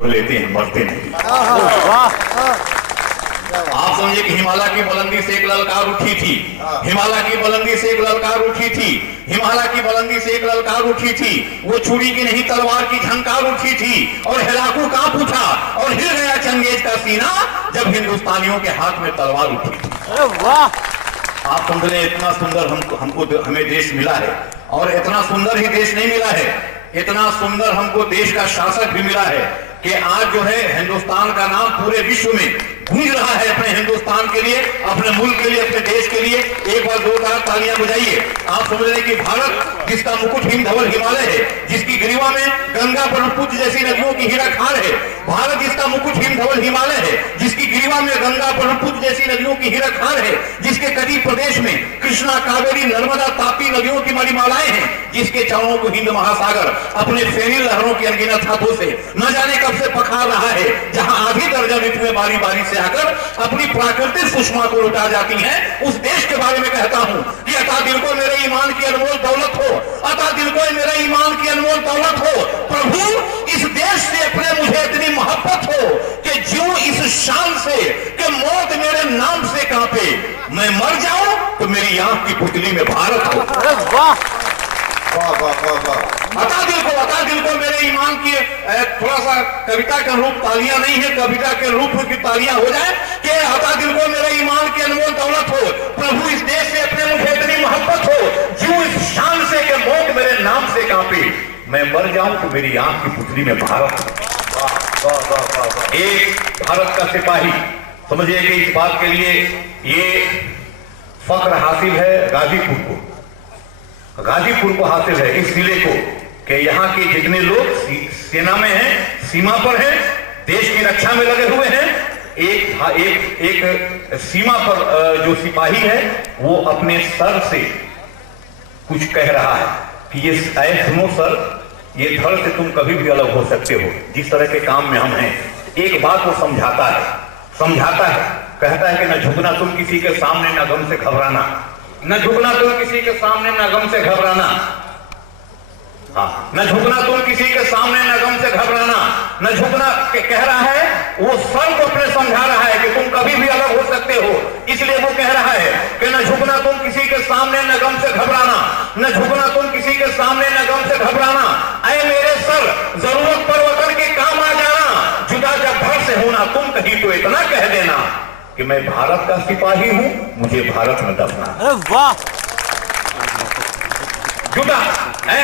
लेते हैं, बढ़ते नहीं। आप समझे कि हिमालय की बुलंदी से एक ललकार उठी थी, हिमालय की बुलंदी से एक ललकार उठी थी, हिमालय की बुलंदी से एक ललकार उठी थी। वो छुरी की नहीं तलवार की झंकार उठी थी और हिलाकू कांप उठा और हिल गया चंगेज का सीना जब हिंदुस्तानियों के हाथ में तलवार उठी थी। वाह! आप समझ रहे इतना सुंदर हमें देश मिला है, और इतना सुंदर ही देश नहीं मिला है, इतना सुंदर हमको देश का शासक भी मिला है कि आज जो है हिंदुस्तान का नाम पूरे विश्व में गूंज रहा है। अपने हिंदुस्तान के लिए, अपने मुल्क के लिए, अपने देश के लिए एक बार जोरदार तालियां बजाइए। आप समझ रहे कि भारत जिसका मुकुट हिमधवल हिमालय है, जिसकी ग्रीवा में गंगा ब्रह्मपुत्र जैसी नदियों की हीरा खान है, भारत जिसका मुकुट हिमधवल हिमालय है, जिसकी ग्रीवा में गंगा ब्रह्मपुत्र जैसी नदियों की हीरा खान है, जिसके तटीय प्रदेश में कृष्णा कावेरी नर्मदा तापी नदियों की मणिमालाएं हैं, जिसके चरणों को हिंद महासागर अपने फेनी लहरों की अनगिनत हाथों से न जाने कब से पखार रहा है, जहां आधी दर्जन ऋतुएं बारी बारी से आकर अपनी प्राकृतिक सुषमा को लुटा जाती हैं, उस देश के बारे में कहता हूं कि अता दिल को मेरे ईमान की अनमोल दौलत हो, अता दिल को मेरे ईमान की अनमोल दौलत हो। प्रभु इस देश से अपने मुझे इतनी मोहब्बत हो कि जीऊं इस शान से कि मौत मेरे नाम से कांपे, मैं मर जाऊं तो मेरी आंख की पुतली में भारत हो। वाह अता दिल को मेरे ईमान की थोड़ा सा कविता का रूप तालियां नहीं है, कविता के रूप की तालियां हो जाए कि अता दिल को मेरे ईमान की अनमोल दौलत हो। प्रभु इस देश से अपने मुझे इतनी मोहब्बत हो, जीऊं इस शान से कि मौत मेरे नाम से कांपे, मैं मर जाऊं तो मेरी आंख की पुतली में भारत हो। एक भारत का सिपाही समझिए कि इस बात के लिए ये फख्र हासिल है गाजीपुर को हासिल है, इस जिले को, कि यहाँ के जितने लोग सेना में हैं, सीमा पर हैं, देश की रक्षा में लगे हुए हैं, एक सीमा पर जो सिपाही है वो अपने सर से कुछ कह रहा है कि ये सुनो सर, ये धड़ से तुम कभी भी अलग हो सकते हो, जिस तरह के काम में हम हैं। एक बात वो समझाता है, कहता है कि न झुकना तुम किसी के सामने, न गम से घबराना, न झुकना तुम किसी के सामने, न गम से घबराना। हाँ, न झुकना तुम किसी के सामने, न गम से घबराना। न झुकना कह रहा है, वो सर को अपने समझा रहा है कि तुम कभी भी अलग हो सकते हो, इसलिए वो कह रहा है कि न झुकना तुम किसी के सामने, न गम से घबराना, न झुकना तुम किसी के सामने, न गम से घबराना। ऐ मेरे सर, जरूरत पर वतन के काम आ जाना, जुदा जब घर से होना तुम कहीं तो इतना कह देना कि मैं भारत का सिपाही हूं, मुझे भारत में दफना। वाह! जुदा है।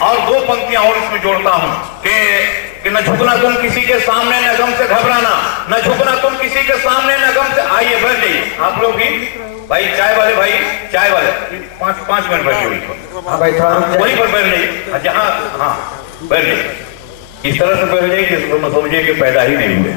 और दो पंक्तियां और इसमें जोड़ता हूं कि न झुकना तुम किसी के सामने, न गम से घबराना, न झुकना तुम किसी के सामने, न गम से। आइए बैठ जाइए आप लोग भी, भाई चाय वाले 5 मिनट बैठिए वहीं पर बैठ जाइए, जहां बैठ जाइए, इस तरह से बैठ जाइए कि समझिए कि पैदा ही नहीं हुए,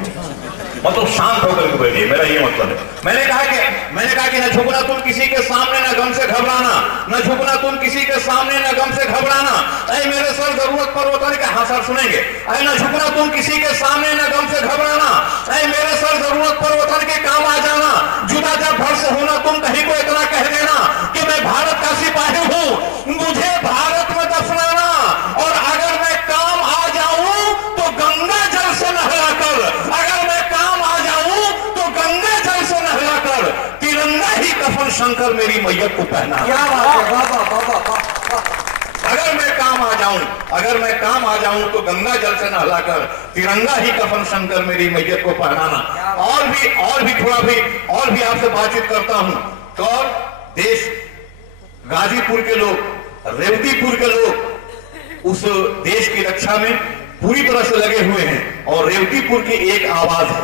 मतलब शांत होकर के बैठिए, मेरा ये मतलब है। मैंने कहा कि न झुकना तुम किसी के सामने, न गम से घबराना, न झुकना तुम किसी के सामने, न गम से घबराना। ऐ मेरे सर, जरूरत पर वतन के, हाँ सर सुनेंगे। ऐ न झुकना तुम किसी के सामने, न गम से घबराना। ऐ मेरे सर, जरूरत पर वतन के काम आ जाना, जुदा जब घर से होना तुम कहीं को इतना कह देना कि मैं भारत का सिपाही हूं, मुझे भारत में दफनाना, और अगर मैं काम आ जाऊं तो गंगा जल से नहलाकर, अगर मैं काम आ जाऊं तो गंगा जल से नहलाकर तिरंगा ही कफन शंकर मेरी मैयत को पहना। अगर मैं काम आ जाऊं तो गंगा जल से नहलाकर तिरंगा ही कफन शंकर मेरी मैयत को पहनाना। और भी आपसे बातचीत करता हूं तो देश गाजीपुर के लोग, रेवतीपुर के लोग उस देश की रक्षा में पूरी तरह से लगे हुए हैं, और रेवतीपुर की एक आवाज है,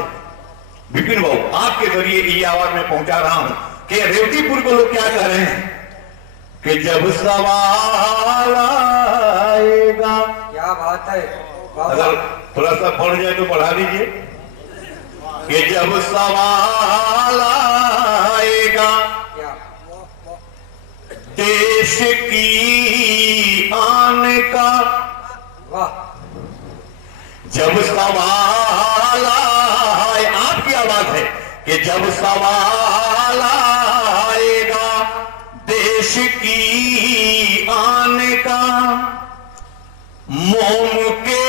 विपिन बाबू आपके जरिए ये आवाज मैं पहुंचा रहा हूं कि रेवतीपुर को लोग क्या कह रहे हैं कि जब सवाल आएगा। क्या बात है, अगर थोड़ा सा बढ़ जाए तो बढ़ा दीजिए कि जब सवाल आएगा देश की आन का, जब सवाल आए, आपकी आवाज है कि जब सवाल आएगा देश की आन का, मोम के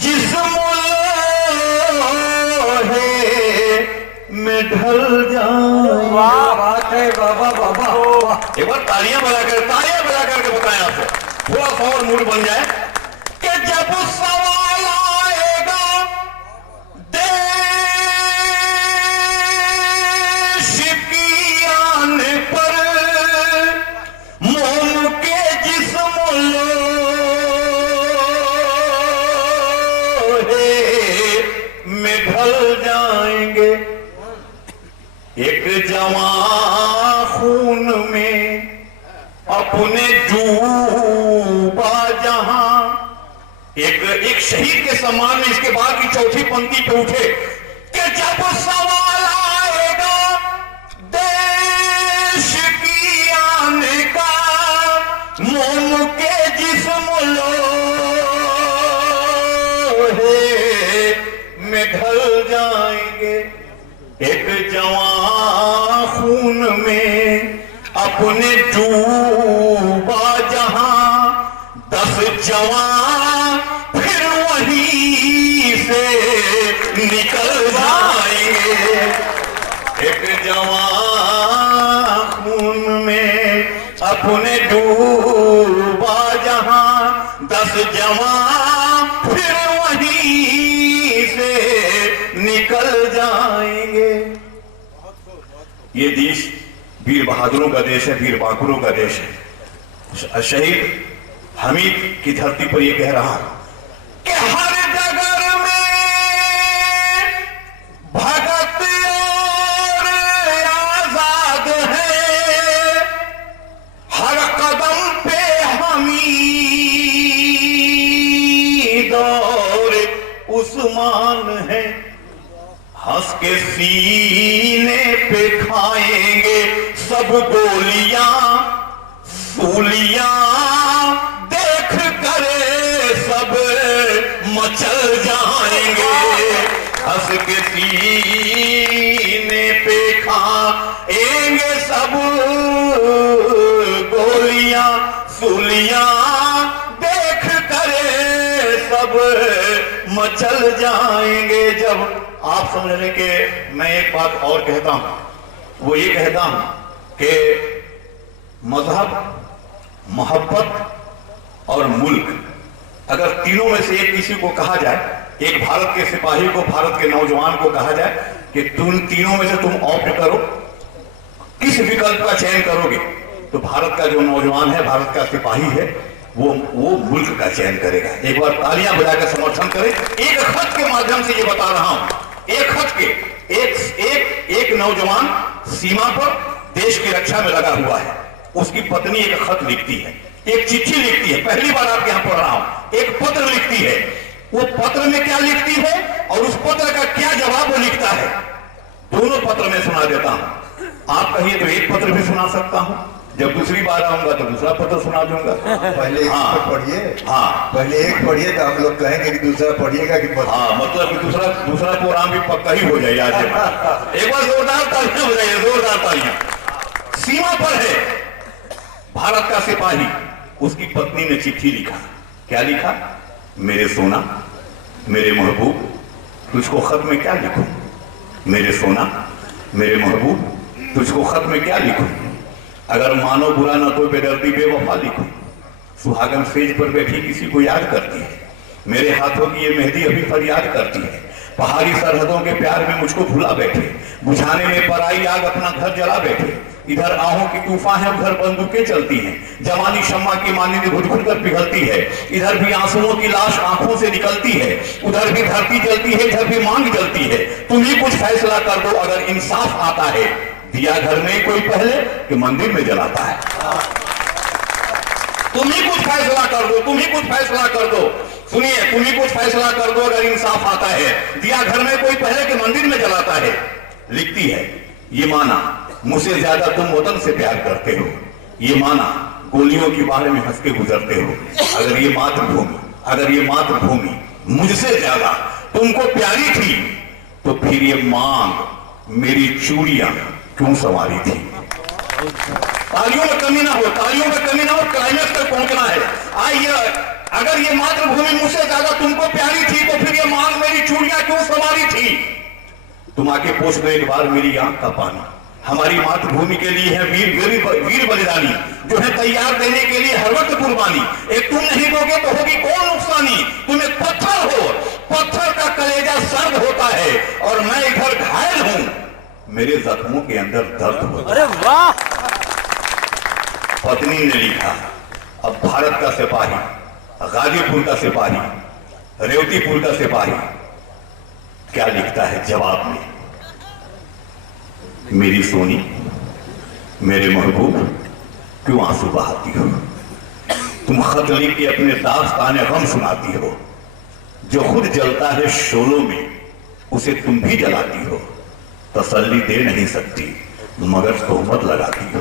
जिस में ढल जाए। वाह बात है बाबा बाबा। एक बार तालियां बजा करके बताएं आपको, थोड़ा सा और मूड बन जाए कि जब सवाल आएगा देश की आने पर, मोम के जिस्म में ढल जाएंगे। एक जवां खून में अपने डूबा जहां, एक शहीद के सम्मान में इसके बाद की चौथी पंक्ति पे उठे कि जब सवाल आएगा देश की आने का, मोम के जिस्म में ढल जाएंगे। एक जवां खून में अपने डूबा जहां, 10 जवां फिर वहीं से निकल जाएंगे। एक जवां खून में अपने डूबा जहां, 10 जवां फिर वहीं से निकल जाएंगे। ये देश वीर बहादुरों का देश है, वीर बांकुरों का देश है। शहीद हमीद की धरती पर यह कह रहा कि हर डगर में भगत और आजाद है, हर कदम पे हमीद और उस्मान है। हंस के सीने पे खाएंगे सब गोलियां सूलियां, देख करे सब मचल जाएंगे। हंस के सीने पे खाएंगे सब गोलियां सूलियां, देख करे सब मचल जाएंगे। जब आप समझ लें कि मैं एक बात और कहता हूं, वो ये कहता हूं कि मजहब, मोहब्बत और मुल्क, अगर तीनों में से एक किसी को कहा जाए, एक भारत के सिपाही को, भारत के नौजवान को कहा जाए कि तुम तीनों में से तुम ऑप्ट करो, किस विकल्प का चयन करोगे, तो भारत का जो नौजवान है, भारत का सिपाही है, वो मुल्क का चयन करेगा। एक बार तालियां बजाकर समर्थन करें। एक खत के माध्यम से ये बता रहा हूं, एक खत के एक नौजवान सीमा पर देश की रक्षा में लगा हुआ है। उसकी पत्नी एक खत लिखती है, एक चिट्ठी लिखती है, पहली बार आपके यहां पढ़ रहा हूं, एक पत्र लिखती है। वो पत्र में क्या लिखती है और उस पत्र का क्या जवाब वो लिखता है, दोनों पत्र में सुना देता हूं। आप कहिए तो एक पत्र भी सुना सकता हूं, जब दूसरी बार आऊंगा तो दूसरा पत्र सुना दूंगा। पहले एक पढ़िए, हाँ पहले एक पढ़िए तो हम लोग कहेंगे कि दूसरा पढ़िएगा कि हाँ, मतलब कि दूसरा प्रोग्राम भी पक्का ही हो जाए आज। एक बार जोरदार तालियां बजाइए, जोरदार तालियां। सीमा पर है भारत का सिपाही, उसकी पत्नी ने चिट्ठी लिखा। क्या लिखा? मेरे सोना, मेरे महबूब, तुझको खत में क्या लिखूं? मेरे सोना, मेरे महबूब, तुझको खत में क्या लिखूं? अगर मानो बुरा न तो बेदर्दी बेवफा लिखूं। सुहागन सेज पर बैठी किसी को याद करती है, मेरे हाथों की ये मेहंदी अभी फरियाद करती है। पहाड़ी सरहदों के प्यार में मुझको भुला बैठे, बुझाने में पराई आग अपना घर जला बैठे। इधर आहों की तूफान है, उधर बंदूकें चलती हैं, जवानी शम्मा की मानिंद घुट घुट कर पिघलती है। इधर भी आंसुओं की लाश आंखों से निकलती है, उधर भी धरती जलती है, इधर भी मांग जलती है। तुम ही कुछ फैसला कर दो, अगर इंसाफ आता है, दिया घर में कोई पहले कि मंदिर में जलाता है। तुम ही कुछ फैसला कर दो, तुम ही कुछ फैसला कर दो। सुनिए, तुम ही कुछ फैसला कर दो, अगर इंसाफ आता है, दिया घर में कोई पहले कि मंदिर में जलाता है। लिखती है, ये माना मुझसे ज्यादा तुम वतन से प्यार करते हो, ये माना गोलियों के बारे में हंस के गुजरते हो। अगर ये मातृभूमि मुझसे ज्यादा तुमको प्यारी थी, तो फिर ये मांग मेरी चूड़ियां क्यों सवारी थी? तालियों में कमी ना हो, तालियों में कमी ना हो, क्लाइमेक्स तक पहुंचना है। आइए, अगर ये मातृभूमि मुझसे ज्यादा तुमको प्यारी थी, तो फिर ये मांग मेरी चूड़ियां क्यों सवारी थी? तुम आके पोछ दो एक बार मेरी आंख का पानी। हमारी मातृभूमि के लिए है वीर बलिदानी, जो है तैयार देने के लिए हर वक्त कुर्बानी। एक तुम नहीं दोगे तो होगी कौन नुकसानी। तुम एक पत्थर हो, पत्थर का कलेजा सर्द होता है, और मैं इधर घायल हूं, मेरे जख्मों के अंदर दर्द होता है। अरे वाह। पत्नी ने लिखा, अब भारत का सिपाही, गाजीपुर का सिपाही, रेवतीपुर का सिपाही क्या लिखता है जवाब में, मेरी सोनी, मेरे महबूब, क्यों आंसू बहाती हो। तुम खत लिख के अपने दास्ताने गम सुनाती हो। जो खुद जलता है शोलों में, उसे तुम भी जलाती हो। तसल्ली दे नहीं सकती, मगर तोहमत लगाती हो।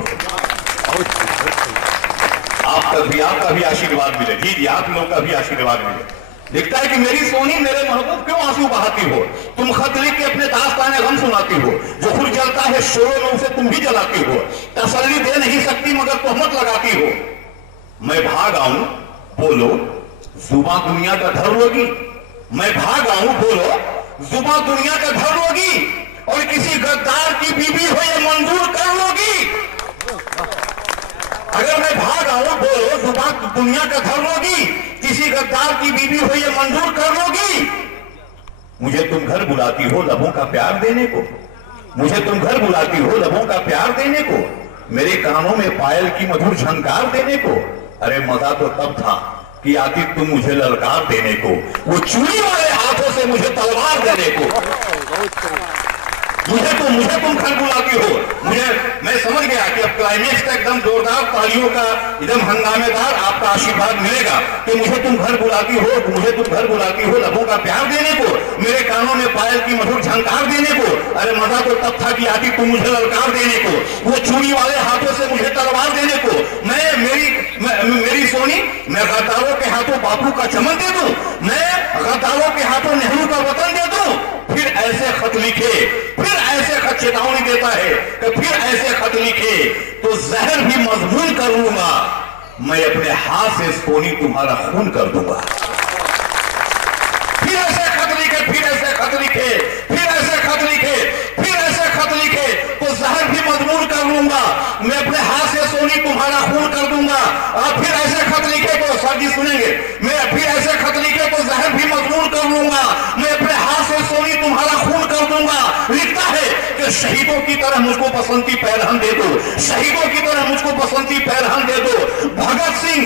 आपका भी आशीर्वाद मिले। जी, आप लोग का भी आशीर्वाद मिले। लिखता है कि मेरी सोनी, मेरे महबूब, क्यों आंसू बहाती हो। तुम खत लिख के अपने दास्ताने गम सुनाती हो। जो खुद जलता है शोरों में, उसे तुम भी जलाती हो। तसल्ली दे नहीं सकती, मगर तोहमत लगाती हो। मैं भाग आऊं, बोलो, जुबां दुनिया का धर लोगी। मैं भाग आऊं, बोलो, जुबां दुनिया का धर लोगी, और किसी गद्दार की बीवी हो ये मंजूर कर लोगी। अगर मैं भाग आऊं, बोलो, जुबां दुनिया का धर लोगी, किसी गद्दार की बीवी हो ये मंजूर कर लोगी। मुझे तुम घर बुलाती हो लबों का प्यार देने को। मुझे तुम घर बुलाती हो लबों का प्यार देने को, मेरे कानों में पायल की मधुर झनकार देने को। अरे मजा तो तब था कि आती तुम मुझे ललकार देने को, वो चूड़ी वाले हाथों से मुझे तलवार देने को। मुझे तुम घर बुलाती हो। मैं समझ गया कि अब क्लाइमेक्स का एकदम जोरदार तालियों का एकदम हंगामेदार आपका आशीर्वाद मिलेगा कि मुझे तुम घर बुलाती हो लबों का प्यार देने को, मेरे कानों में पायल की मधुर झनकार देने को। अरे मजा तो तब था कि आती तुम मुझे ललकार देने को, वो चूड़ी वाले हाथों से मुझे तलवार देने को। मेरी सोनी, मैं गद्दारों के हाथों बापू का चमन दे दूं, मैं गद्दारों के हाथों नेहरू का वतन दे दूं। फिर ऐसे खत लिखे, फिर ऐसे खत चेतावनी देता है कि फिर ऐसे खत लिखे तो जहर भी मजबूर कर लूंगा, मैं अपने हाथ से सोनी तुम्हारा खून कर दूंगा। फिर ऐसे खत लिखे, फिर ऐसे खत लिखे, फिर ऐसे खत लिखे, फिर ऐसे खत लिखे तो जहर भी मजबूर कर लूंगा, मैं अपने हाथ से सोनी तुम्हारा खून कर दूंगा। और फिर ऐसे खत लिखे तो सर जी सुनेंगे, मैं फिर ऐसे खत लिखे तो जहर भी मजबूर कर लूंगा, मैं अपने हाथ से सोनी तुम्हारा खून कर दूंगा। लिखता है कि शहीदों की तरह मुझको बसंती पैरहन दे दो, शहीदों की तरह मुझको बसंती पैरहन दे दो। भगत सिंह